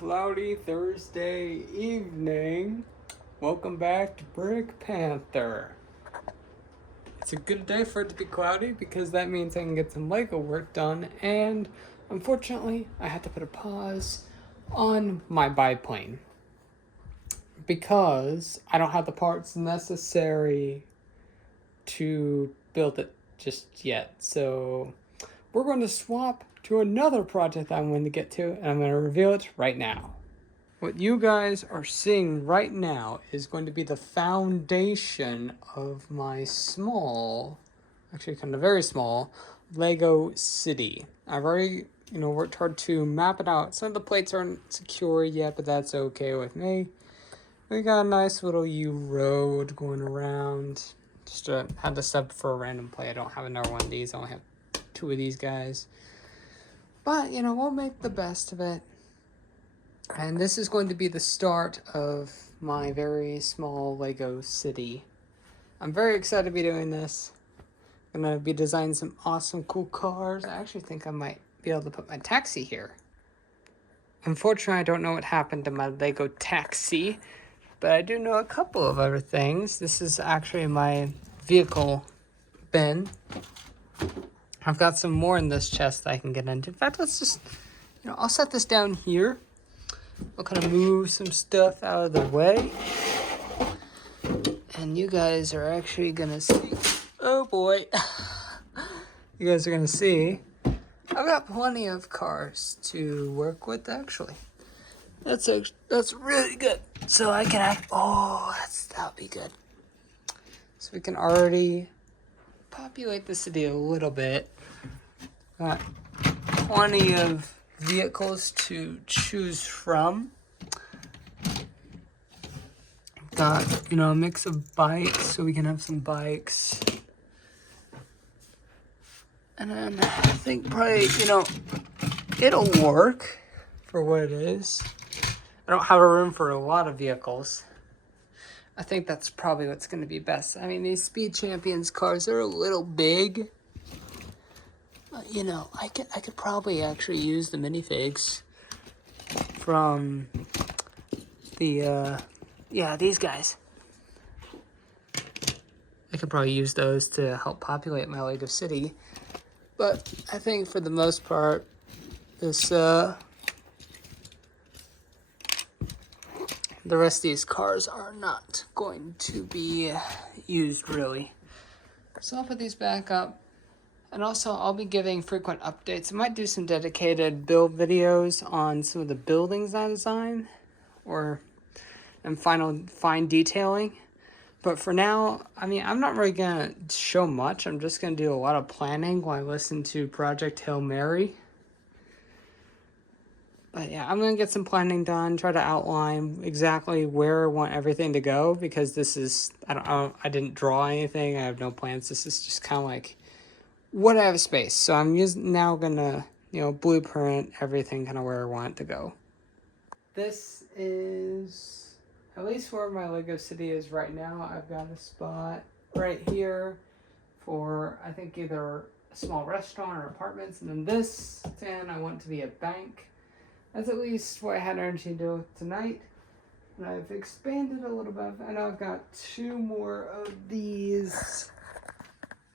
cloudy Thursday evening. Welcome back to Brick Panther. It's a good day for it to be cloudy because that means I can get some Lego work done, and unfortunately I had to put a pause on my biplane because I don't have the parts necessary to build it just yet. So we're going to swap to another project I'm going to get to, and I'm going to reveal it right now. What you guys are seeing right now is going to be the foundation of my small, actually kind of very small, Lego city. I've already, worked hard to map it out. Some of the plates aren't secure yet, but that's okay with me. We got a nice little U road going around. Just had to sub for a random play. I don't have another one of these. I only have 2 of these guys. But, we'll make the best of it. And this is going to be the start of my very small Lego city. I'm very excited to be doing this. I'm going to be designing some awesome, cool cars. I actually think I might be able to put my taxi here. Unfortunately, I don't know what happened to my Lego taxi, but I do know a couple of other things. This is actually my vehicle bin. I've got some more in this chest that I can get into. In fact, let's just, I'll set this down here. I'll kind of move some stuff out of the way. And you guys are actually going to see... Oh, boy. You guys are going to see... I've got plenty of cars to work with, actually. That's really good. So I can act... Oh, that'll be good. So we can already populate the city a little bit. Got plenty of vehicles to choose from. Got, a mix of bikes, so we can have some bikes. And then I think probably, it'll work for what it is. I don't have a room for a lot of vehicles. I think that's probably what's going to be best. I mean, these Speed Champions cars are a little big. I could probably actually use the minifigs from the, these guys. I could probably use those to help populate my Lego city. But I think for the most part, this, the rest of these cars are not going to be used really. So I'll put these back up. And also, I'll be giving frequent updates. I might do some dedicated build videos on some of the buildings I design, and fine detailing. But for now, I'm not really going to show much. I'm just going to do a lot of planning while I listen to Project Hail Mary. But yeah, I'm going to get some planning done, try to outline exactly where I want everything to go, because this is, I didn't draw anything. I have no plans. This is just kind of like what I have space. So I'm now gonna, blueprint everything kind of where I want it to go. This is at least where my Lego city is right now. I've got a spot right here for, I think, either a small restaurant or apartments. And then this I want to be a bank. That's at least what I had energy to do tonight. And I've expanded a little bit. I know I've got 2 more of these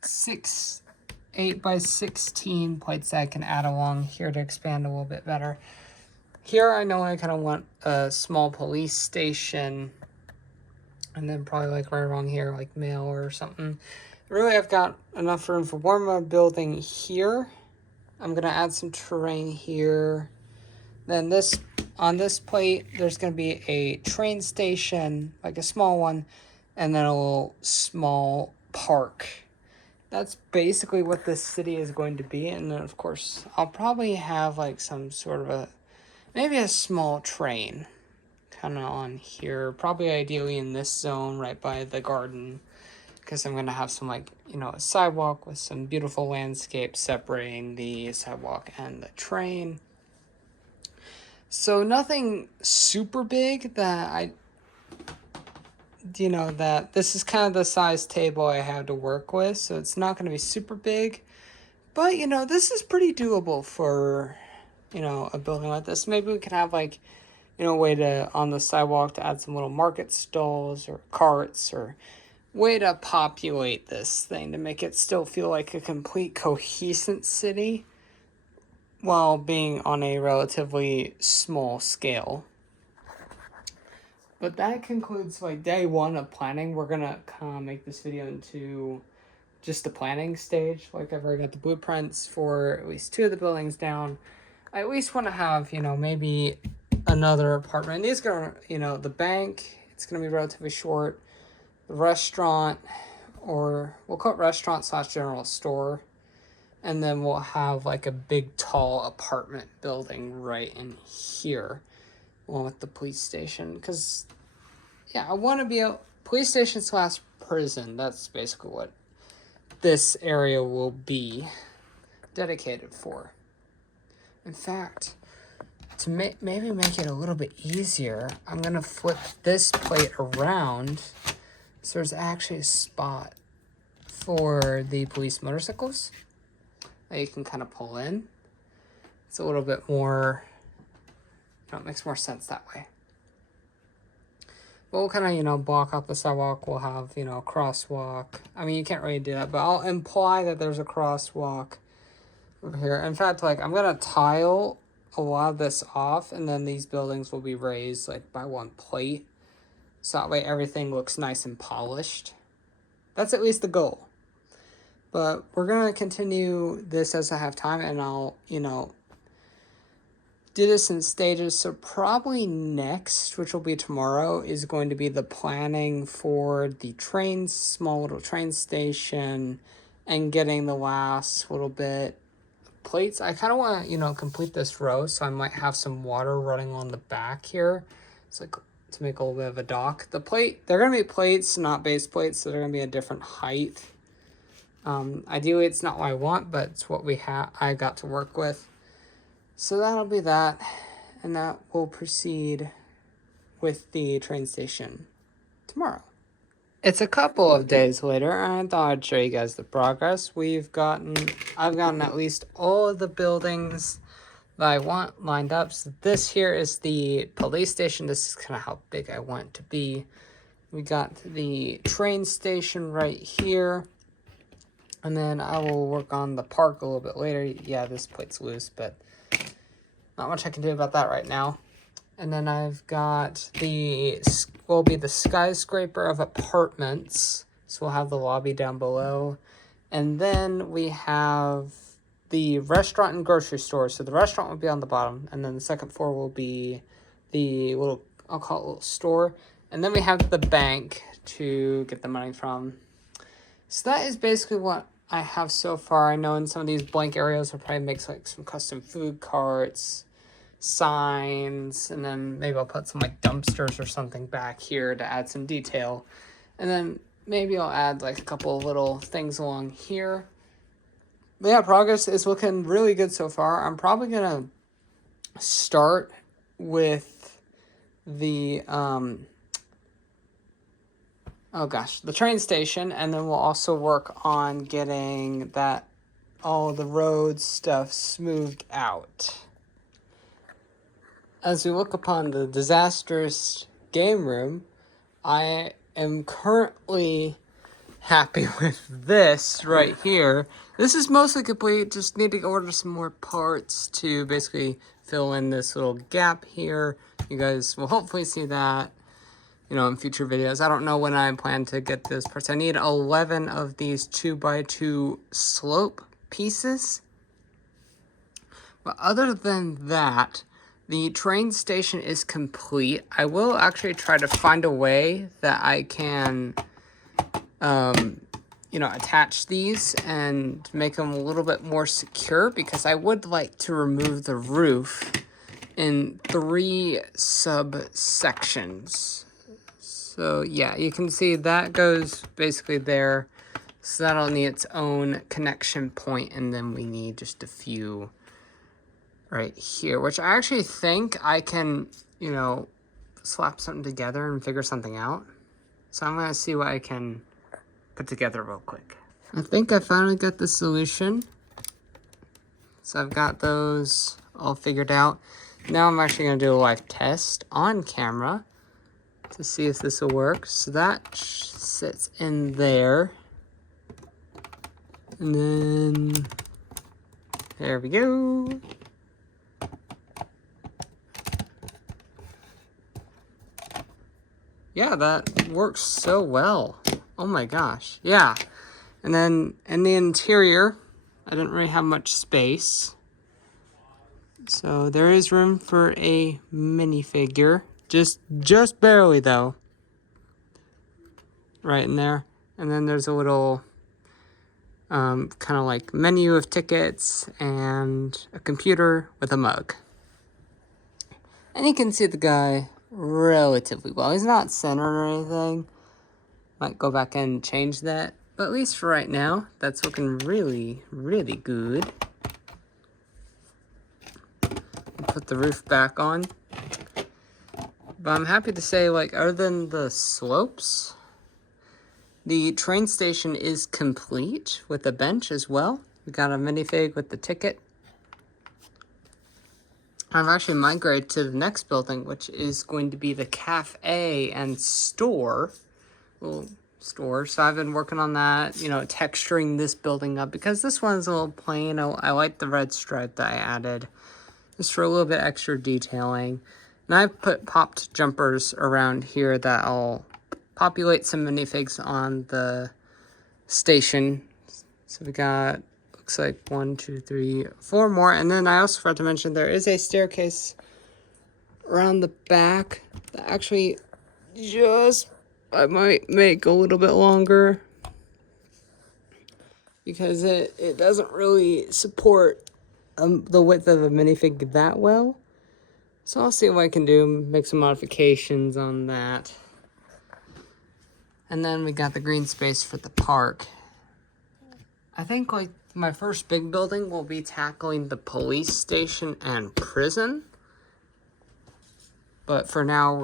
8x16 plates that I can add along here to expand a little bit better. Here I know I kind of want a small police station, and then probably like right around here like mail or something. Really, I've got enough room for one more building here. I'm gonna add some terrain here. Then on this plate there's gonna be a train station, like a small one, and then a little small park. That's basically what this city is going to be. And then, of course, I'll probably have like some sort of maybe a small train kind of on here. Probably ideally in this zone right by the garden, because I'm going to have some a sidewalk with some beautiful landscape separating the sidewalk and the train. So nothing super big that that this is kind of the size table I have to work with, so it's not going to be super big, but this is pretty doable for a building like this. Maybe we can have like you know, a way to, on the sidewalk, to add some little market stalls or carts, or way to populate this thing to make it still feel like a complete cohesive city while being on a relatively small scale. But that concludes like day one of planning. We're gonna kind of make this video into just the planning stage. Like I've already got the blueprints for at least 2 of the buildings down. I at least want to have, you know, maybe another apartment. These gonna, you know, the bank, it's gonna be relatively short. The restaurant, or we'll call it restaurant / general store. And then we'll have like a big tall apartment building right in here, along with the police station. Because, yeah, I want to be a police station / prison. That's basically what this area will be dedicated for. In fact, to maybe make it a little bit easier, I'm going to flip this plate around so there's actually a spot for the police motorcycles that you can kind of pull in. It's a little bit more, you know, it makes more sense that way. But we'll kind of, you know, block off the sidewalk. We'll have, you know, a crosswalk. I mean, you can't really do that, but I'll imply that there's a crosswalk over here. In fact, like, I'm going to tile a lot of this off, and then these buildings will be raised, like, by one plate. So that way everything looks nice and polished. That's at least the goal. But we're going to continue this as I have time, and I'll, you know, do this in stages. So probably next, which will be tomorrow, is going to be the planning for the trains, small little train station, and getting the last little bit plates. I kind of want to, you know, complete this row, so I might have some water running on the back here. It's like to make a little bit of a dock. The plate, they're going to be plates, not base plates, so they're going to be a different height. Ideally, it's not what I want, but it's what I got to work with. So that'll be that, and that will proceed with the train station tomorrow. It's a couple of days later, and I thought I'd show you guys the progress. I've gotten at least all of the buildings that I want lined up. So this here is the police station. This is kind of how big I want it to be. We got the train station right here. And then I will work on the park a little bit later. Yeah, this plate's loose, but not much I can do about that right now. And then I've got will be the skyscraper of apartments. So we'll have the lobby down below. And then we have the restaurant and grocery store. So the restaurant will be on the bottom. And then the second floor will be the little, I'll call it a little store. And then we have the bank to get the money from. So that is basically what I have so far. I know in some of these blank areas I'll probably make like some custom food carts, signs, and then maybe I'll put some like dumpsters or something back here to add some detail. And then maybe I'll add like a couple of little things along here. But yeah, progress is looking really good so far. I'm probably gonna start with the the train station, and then we'll also work on getting all the road stuff smoothed out. As we look upon the disastrous game room, I am currently happy with this right here. This is mostly complete, just need to order some more parts to basically fill in this little gap here. You guys will hopefully see that, you know, in future videos. I don't know when I plan to get this parts. I need 11 of these 2x2 slope pieces. But other than that, the train station is complete. I will actually try to find a way that I can, you know, attach these and make them a little bit more secure, because I would like to remove the roof in 3 subsections. So yeah, you can see that goes basically there. So that'll need its own connection point, and then we need just a few right here, which I actually think I can, you know, slap something together and figure something out. So I'm gonna see what I can put together real quick. I think I finally got the solution. So I've got those all figured out. now I'm actually going to do a live test on camera to see if this will work. So that sits in there. And then, there we go. Yeah, that works so well. Oh my gosh. Yeah. And then in the interior, I didn't really have much space. So there is room for a minifigure. Just barely though. Right in there. And then there's a little kind of like menu of tickets and a computer with a mug. And you can see the guy relatively well. He's not centered or anything. Might go back and change that. But at least for right now, that's looking really, really good. Put the roof back on. But I'm happy to say, like, other than the slopes, the train station is complete with a bench as well. We got a minifig with the ticket. I've actually migrated to the next building, which is going to be the cafe and store. Little store. So I've been working on that, you know, texturing this building up because this one's a little plain. I like the red stripe that I added just for a little bit extra detailing. And I've put popped jumpers around here that I'll populate some minifigs on the station. So we got, looks like 1, 2, 3, 4 more. And then I also forgot to mention there is a staircase around the back that actually I might make a little bit longer because it doesn't really support the width of a minifig that well. So I'll see what I can do, make some modifications on that. And then we got the green space for the park. I think like my first big building will be tackling the police station and prison. But for now,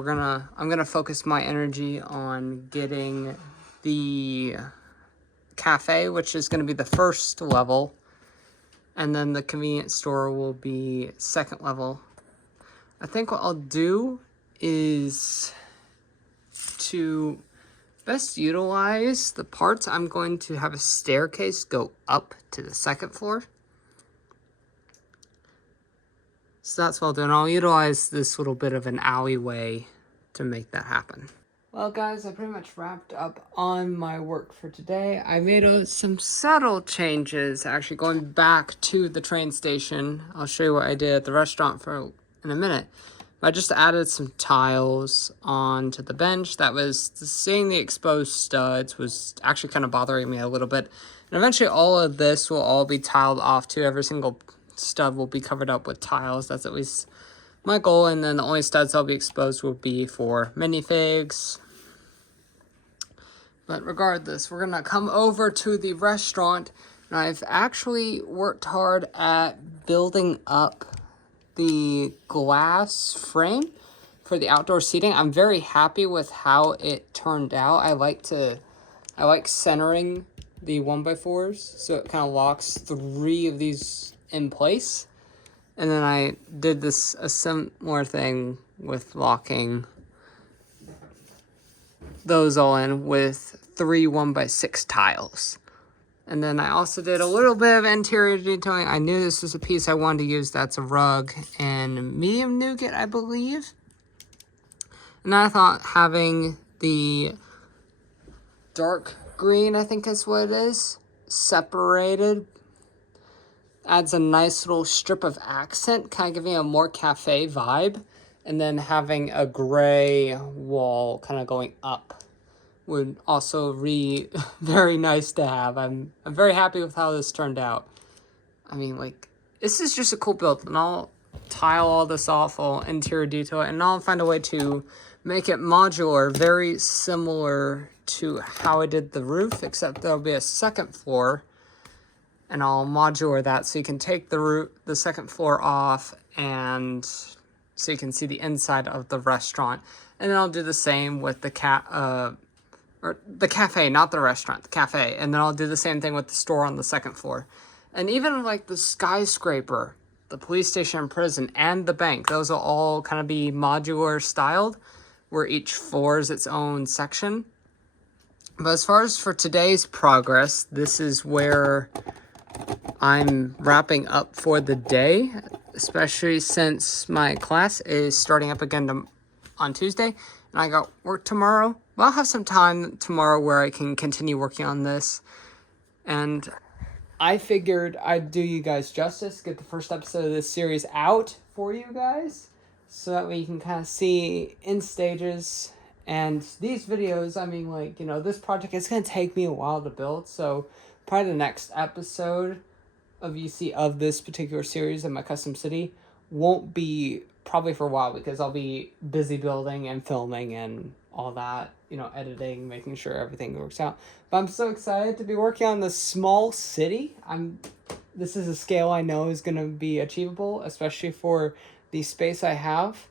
I'm gonna focus my energy on getting the cafe, which is gonna be the first level. And then the convenience store will be second level. I think what I'll do is to best utilize the parts, I'm going to have a staircase go up to the second floor. So that's what I'll do, and I'll utilize this little bit of an alleyway to make that happen. Well guys, I pretty much wrapped up on my work for today. I made some subtle changes, actually going back to the train station. I'll show you what I did at the restaurant in a minute. I just added some tiles onto the bench. That was, seeing the exposed studs was actually kind of bothering me a little bit. And eventually all of this will all be tiled off too. Every single stud will be covered up with tiles. That's at least my goal. And then the only studs that'll be exposed will be for minifigs. But regardless, we're gonna come over to the restaurant. And I've actually worked hard at building up the glass frame for the outdoor seating. I'm very happy with how it turned out. I like centering the 1x4s so it kind of locks 3 of these in place. And then I did a similar thing with locking those all in with 3 1x6 tiles. And then I also did a little bit of interior detailing. I knew this was a piece I wanted to use. That's a rug and medium nougat, I believe. And I thought having the dark green, I think is what it is, separated, adds a nice little strip of accent, kind of giving a more cafe vibe. And then having a gray wall kind of going up would also be very nice to have. I'm very happy with how this turned out. I mean, like, this is just a cool build, and I'll tile all this off, all interior detail, and I'll find a way to make it modular, very similar to how I did the roof, except there'll be a second floor, and I'll modular that so you can take the second floor off, and so you can see the inside of the restaurant. And then I'll do the same with the cafe, not the restaurant, the cafe. And then I'll do the same thing with the store on the second floor. And even like the skyscraper the police station and prison, and the bank. Those will all kind of be modular styled, where each floor is its own section. But as far as for today's progress, this is where I'm wrapping up for the day, especially since my class is starting up again on Tuesday, and I got work tomorrow. Well, I'll have some time tomorrow where I can continue working on this, and I figured I'd do you guys justice, get the first episode of this series out for you guys, so that way you can kind of see in stages. And these videos, I mean, like, you know, this project is going to take me a while to build, so probably the next episode of of this particular series in my custom city won't be probably for a while, because I'll be busy building and filming and all that, you know, editing, making sure everything works out. But I'm so excited to be working on this small city. This is a scale I know is going to be achievable, especially for the space I have.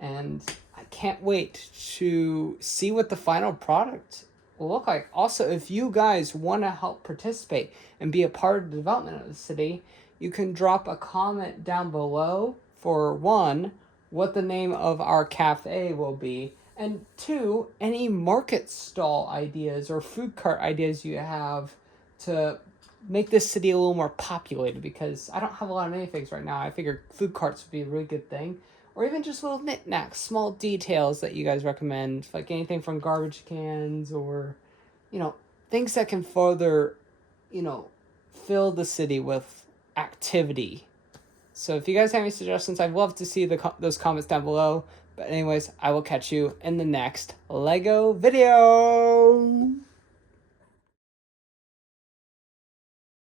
And I can't wait to see what the final product will look like. Also, if you guys want to help participate and be a part of the development of the city, you can drop a comment down below for 1, what the name of our cafe will be, and 2, any market stall ideas or food cart ideas you have to make this city a little more populated, because I don't have a lot of minifigs right now. I figured food carts would be a really good thing. Or even just little knickknacks, small details that you guys recommend, like anything from garbage cans or, you know, things that can further, you know, fill the city with activity. So if you guys have any suggestions, I'd love to see those comments down below. But anyways, I will catch you in the next LEGO video.